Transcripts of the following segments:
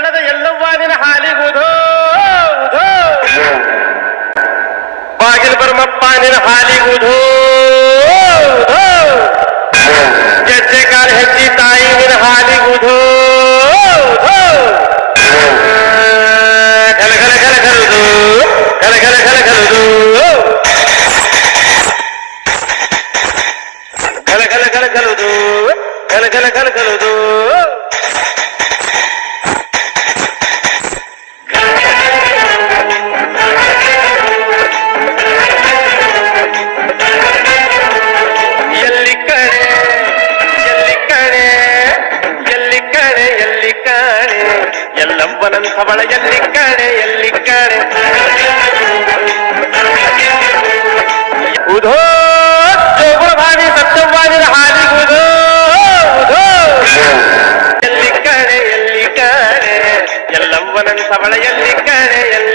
ಕೊಳ್ಳದ ಎಲ್ಲವ್ವಾದಿನ ಹಾಲಿಗುಧೋ ಬಾಗಿಲು ಬರಮಪ್ಪ ನಿನ ಹಾಲಿಗುಧೋ ಉಧೋ ಗೆಜ್ಜೆ ಕಾಲು ಹೆಜ್ಜಿ ತಾಯಿ ನಿನ ಹಾಲಿಗುಧೋ ಉಧೋ ಘಲ ಘಲ ಘಲ ಘಲದು ಘಲ ಘಲ ಘಲ ಎಲ್ಲಮ್ಮನಂಥವಳ ಎಲ್ಲಿ ಕಡೆ ಎಲ್ಲಿ ಕಡೆ ಉಧೋ ಜೋಗುಳಭಾವಿ ಸತ್ಯವಾದಿನ ಹಾಲಿಗುಧೋ ಉದೋ ಎಲ್ಲಿ ಕಡೆ ಎಲ್ಲಿ ಕಡೆ ಎಲ್ಲಮ್ಮನಂಥವಳ ಎಲ್ಲಿ ಕಡೆ ಎಲ್ಲಿ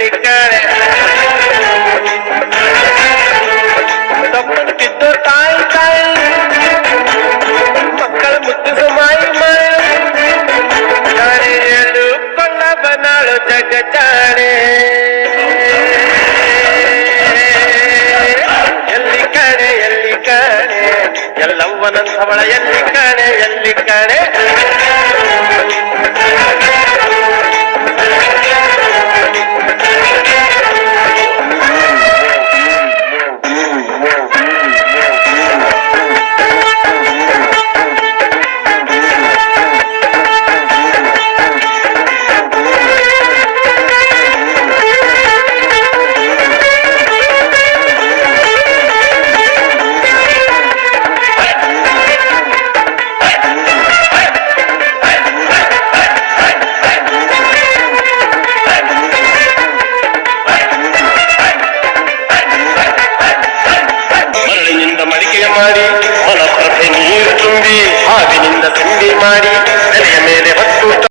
ಬನಾಳು ಎಲ್ಲಿ ಜಾಣೆ ಎಲ್ಲಿ ಕಡೆ ಎಲ್ಲಿ ಸವಳ ಎಲ್ಲಿ ಕಣೆ. ಮಾಡಿ ಮನಪ್ರಭೆ ನೀರು ತುಂಬಿ ಹಾವಿನಿಂದ ತುಂಬಿ ಮಾಡಿ.